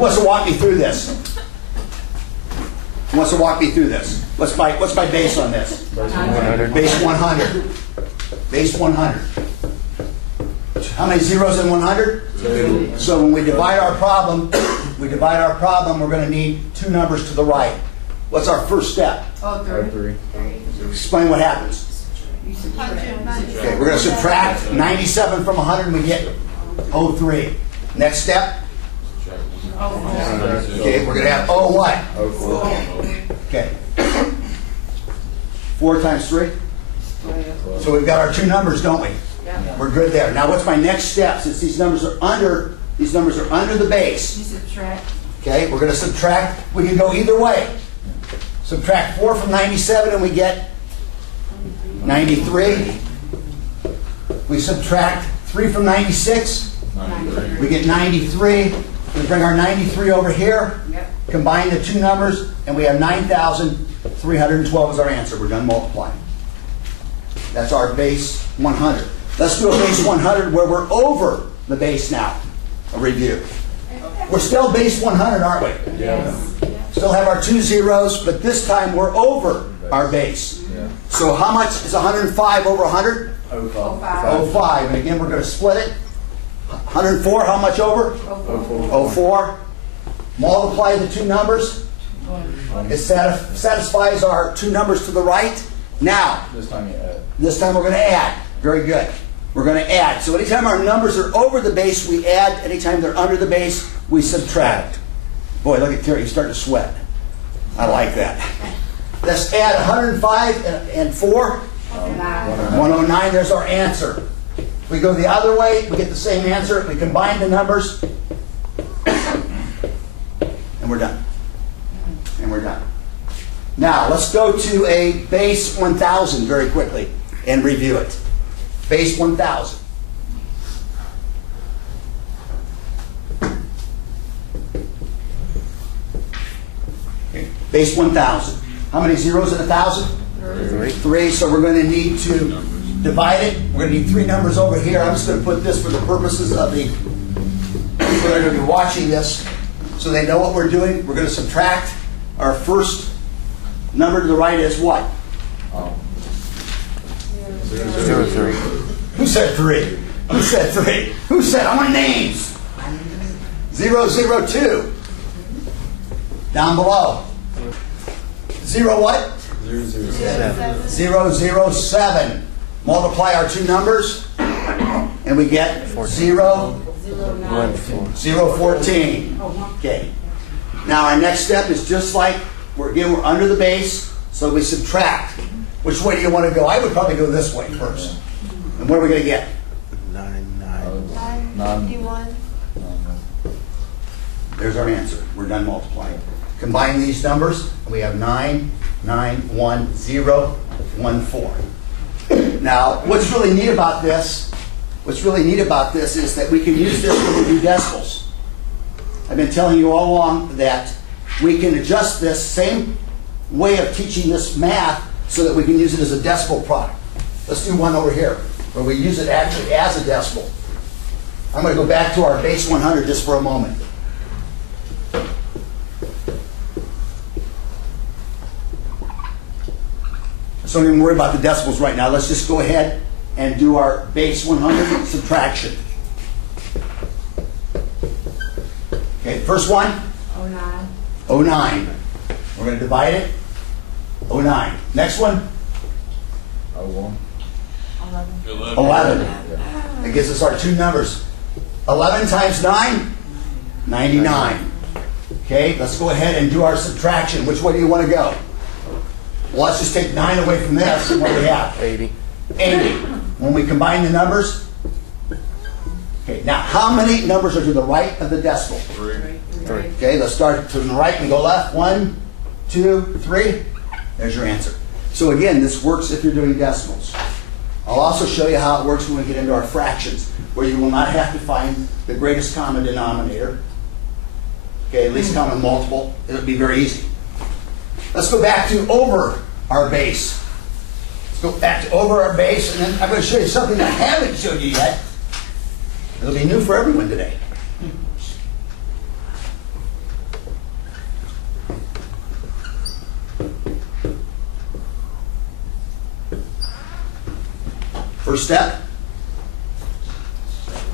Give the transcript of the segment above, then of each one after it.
Who wants to walk me through this? Who wants to walk me through this? What's my base on this? Base 100. Base 100. Base 100. How many zeros in 100? 2. So when we divide our problem, we're going to need 2 numbers to the right. What's our first step? Oh, 3. Explain what happens. Okay, we're going to subtract 97 from 100 and we get 03. Next step? Okay, we're going to have O what? 04. Okay. 4 times 3? So we've got our 2 numbers, don't we? Yeah. We're good there. Now what's my next step? Since these numbers are under the base. You subtract. Okay, we're going to subtract. We can go either way. Subtract 4 from 97 and we get 93. We subtract 3 from 96. 93. We get 93. We bring our 93 over here. Yep. Combine the 2 numbers and we have 9,312 as our answer. We're done multiplying. That's our base 100. Let's do a base 100 where we're over the base now. A review. We're still base 100, aren't we? Yeah. Still have our 2 zeros, but this time we're over our base. Yeah. So how much is 105 over 100? 05. 05. And again, we're going to split it. 104, how much over? 04. Multiply the 2 numbers. It satisfies our 2 numbers to the right. Now, This time you add. this time we're going to add. Very good. We're going to add. So anytime our numbers are over the base, we add. Anytime they're under the base, we subtract. Boy, look at Terry. He's starting to sweat. I like that. Let's add 105 and 4. 109. There's our answer. We go the other way. We get the same answer. We combine the numbers. And we're done. And we're done. Now, let's go to a base 1000 very quickly and review it. Base 1000. Okay. Base 1000. How many zeros in 1,000? 3. So we're going to need to divide it. We're going to need 3 numbers over here. I'm just going to put this for the purposes of the people that are going to be watching this so they know what we're doing. We're going to subtract. Our first number to the right is what? 03. Who said 3? Who said 3? Who said? I want names. 002. Down below. 0 what? 007. Multiply our 2 numbers, and we get 014. Okay. Now our next step is just like we're under the base, so we subtract. Which way do you want to go? I would probably go this way first. And what are we going to get? 991. There's our answer. We're done multiplying. Combine these numbers, and we have 991,014. Now, what's really neat about this is that we can use this when we do decimals. I've been telling you all along that we can adjust this same way of teaching this math so that we can use it as a decimal product. Let's do one over here where we use it actually as a decimal. I'm going to go back to our base 100 just for a moment. So don't even worry about the decimals right now. Let's just go ahead and do our base 100 subtraction. Okay, first one? 09. 09. We're going to divide it. 09. Next one? 01. 11. That gives us our 2 numbers. 11 times 9? 99. Okay, let's go ahead and do our subtraction. Which way do you want to go? Well, let's just take 9 away from this. And what do we have? 80. 80. When we combine the numbers. Okay, now how many numbers are to the right of the decimal? 3. Okay, let's start to the right and go left. 1, 2, 3. There's your answer. So again, this works if you're doing decimals. I'll also show you how it works when we get into our fractions, where you will not have to find the greatest common denominator. Okay, least common multiple. It'll be very easy. Let's go back to over our base. Let's go back to over our base, and then I'm going to show you something I haven't showed you yet. It'll be new for everyone today. First step,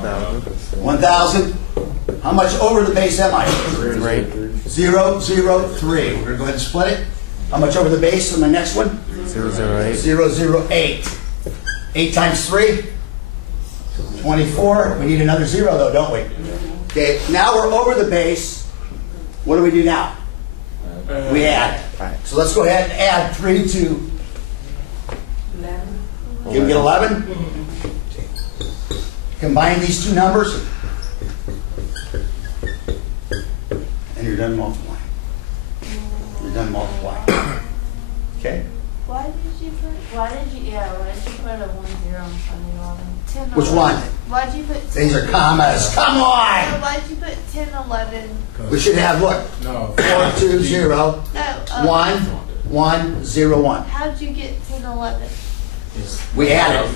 1,000. How much over the base am I? 0, 0, 3. We're going to go ahead and split it. How much over the base on the next one? 0, 0, 8. 0, 0, 8. 8 times 3? 24. We need another 0 though, don't we? Okay, now we're over the base. What do we do now? We add. So let's go ahead and add 3 to... Can we get 11? Combine these two numbers. And you're done multiplying. You're done multiplying. Okay? Why did you put a 1 0 in front of 11? 10, Which one? Why did you put 10? These are commas. Come on! Why did you put 10, 11? We should have, look, 4, 2, 0, No. 1, 1, 0, 1. How did you get 10, 11? We added.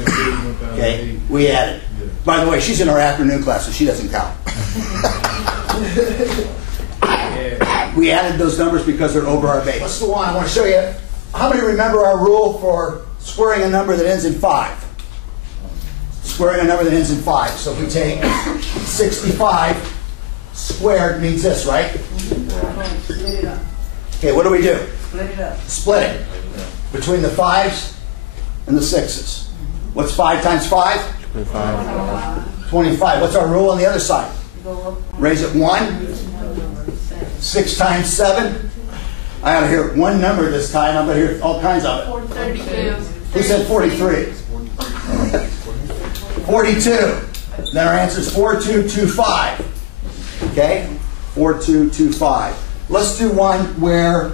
Okay? We added. By the way, she's in our afternoon class, so she doesn't count. We added those numbers because they're over our base. Let's go on. I want to show you. How many remember our rule for squaring a number that ends in 5? Squaring a number that ends in 5. So if we take 65 squared means this, right? Okay, what do we do? Split it up. Split it between the 5s and the 6s. What's 5 times 5? 25. 25. What's our rule on the other side? Raise it 1. 6 times 7. I got to hear one number this time. I'm going to hear all kinds of it. 32. Who said 43? 42. Then our answer is 4225. Okay? 4225. Let's do one where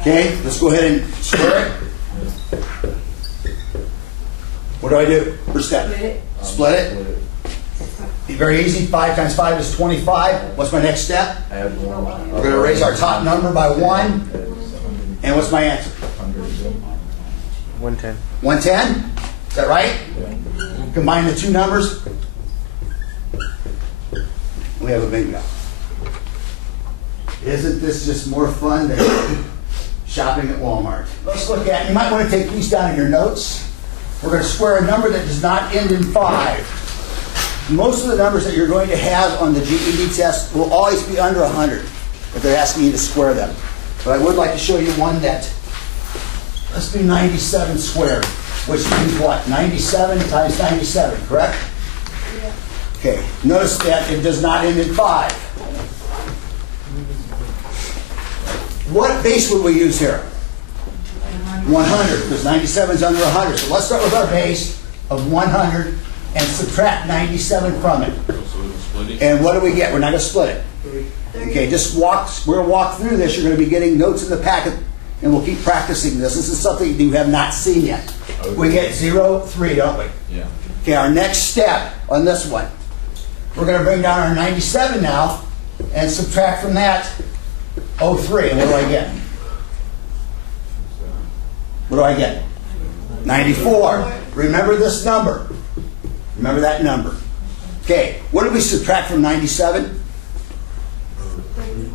okay, let's go ahead and square it. What do I do? First step. Split it. Be very easy. 5 times 5 is 25. What's my next step? Add 1. We're going to raise our top number by 1. And what's my answer? 110. 110? Is that right? Combine the two numbers. We have a bingo. Isn't this just more fun than shopping at Walmart? Let's look at, you might want to take these down in your notes. We're going to square a number that does not end in 5. Most of the numbers that you're going to have on the GED test will always be under 100 if they're asking you to square them. But I would like to show you one that, let's do 97 squared, which means what? 97 times 97, correct? Yeah. Okay, notice that it does not end in 5. What base would we use here? 100, because 97 is under 100. So let's start with our base of 100 and subtract 97 from it. And what do we get? We're not going to split it. Okay, just walk. We're going to walk through this. You're going to be getting notes in the packet, and we'll keep practicing this. This is something you have not seen yet. We get 0, 3, don't we? Yeah. Okay, our next step on this one, we're going to bring down our 97 now and subtract from that 03. And what do I get? What do I get? 94. Remember this number. Remember that number. Okay, what did we subtract from 97?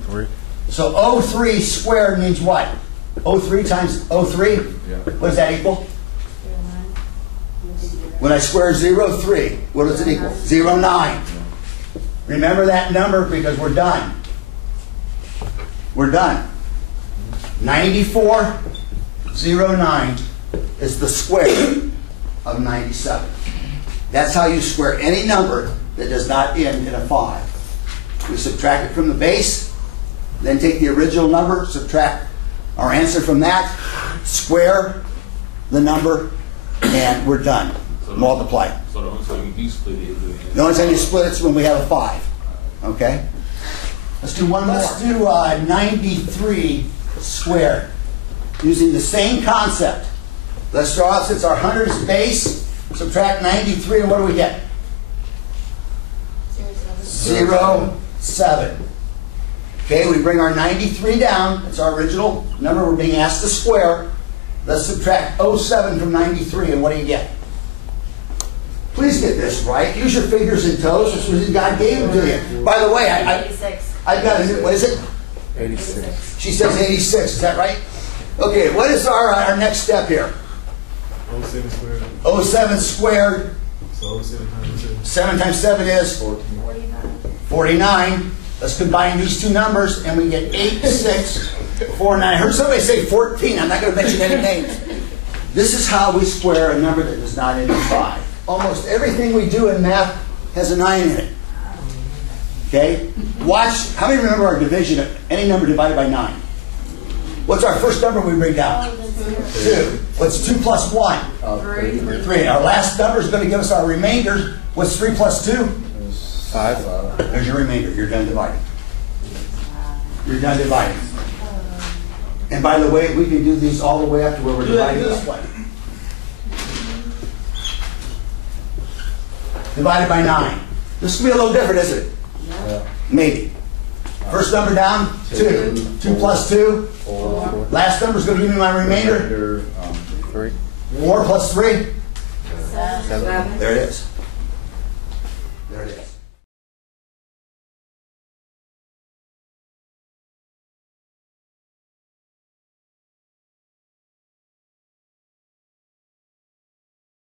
3. So 03 squared means what? 03 times 03? Yeah. What does that equal? When I square 03, what does it equal? 09. Remember that number because we're done. We're done. 9409 is the square of 97. That's how you square any number that does not end in a 5. We subtract it from the base, then take the original number, subtract our answer from that, square the number, and we're done. Multiply. So the only time you do split it is The only time you split it is when we have a 5. Okay? Let's do one more. Let's do 93 squared. Using the same concept. Let's draw out, since our 100 is base, subtract 93, and what do we get? 0, 7. Okay, we bring our 93 down. That's our original number we're being asked to square. Let's subtract 07 from 93, and what do you get? Please get this right. Use your fingers and toes. That's what God gave them to you. By the way, 86. I've got a new, what is it? 86. She says 86. Is that right? Okay, what is our next step here? 07 squared. 07 squared. So 07 times 2. 7 times 7 is 14. 49. Let's combine these two numbers and we get 8649. I heard somebody say 14. I'm not going to mention any names. This is how we square a number that does not end in 5. Almost everything we do in math has a 9 in it. Okay? Watch. How many remember our division of any number divided by 9? What's our first number we bring down? 2. What's 2 plus 1? 3. Our last number is going to give us our remainder. What's 3 plus 2? 5. There's your remainder. You're done dividing. You're done dividing. And by the way, we can do these all the way up to where we're dividing this way. Divided by 9. This will be a little different, isn't it? Yeah. Maybe. First number down, 2. 2 plus 2. 4. Last number is going to give me my remainder. 3. 4 plus 3. 7. There it is.